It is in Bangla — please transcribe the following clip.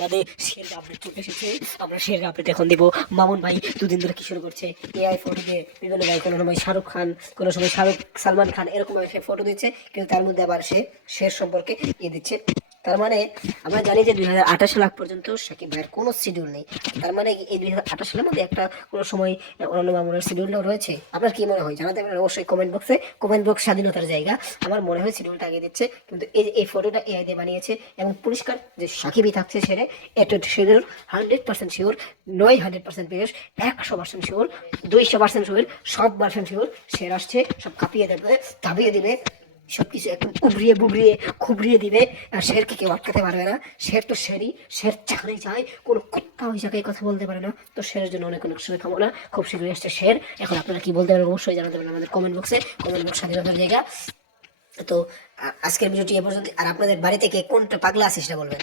বাদে এসেছে। আমরা এখন দিব। মামুন ভাই দুদিন ধরে করছে? ফটো দিয়ে বিভিন্ন ভাই, কোনো সময় শাহরুখ খান, কোনো সময় সালমান খান এরকমভাবে সে ফটো দিচ্ছে। কিন্তু তার মধ্যে আবার সে শের সম্পর্কে ইয়ে দিচ্ছে। তার মানে আমরা জানি যে দুই হাজার আঠাশ আগ পর্যন্ত সাকিব ভাইয়ের কোনো শিডিউল নেই। তার মানে এই দুই হাজার আঠাশ সালের মধ্যে একটা কোনো সময় অনন্য মামুনের শিডিউলও রয়েছে? আপনার কি মনে হয়? জানাতে পারেন অবশ্যই কমেন্ট বক্সে কমেন্ট বক্স স্বাধীনতার জায়গা। আমার মনে হয় শিডিউলটা আগে দিচ্ছে। কিন্তু এই এই ফটোটা এআই দিয়ে বানিয়েছে এবং পরিষ্কার যে সাকিবই থাকছে সেরে এটা শিডিউল হান্ড্রেড পার্সেন্ট শিওর নয় হান্ড্রেড পার্সেন্ট পিওর একশো পার্সেন্ট শিওর দুইশো পার্সেন্ট শিওর সব পার্সেন্ট শিওর শের আসছে, সব কাঁপিয়ে দেবে, দাবিয়ে দিবে। সবকিছু একদম উবরিয়ে বুবরিয়ে খুবরিয়ে দিবে। আর শেরকে কেউ আটকাতে পারবে না। শের তো শেরই। শের চাকরি চায়। কোনো কুত্তা ওই জায়গায় কথা বলতে পারে না। তো শেরের জন্য অনেক অনেক শুভকামনা খুব শীঘ্রই আসছে শের। এখন আপনারা কি বলতে পারেন অবশ্যই জানাতে পারেন আমাদের কমেন্ট বক্সে কমেন্ট বক্স স্বাধীনতার জায়গা। তো আজকের ভিডিওটি এ পর্যন্ত। আর আপনাদের বাড়িতে কে কোনটা পাগলা আছে সেটা বলবেন?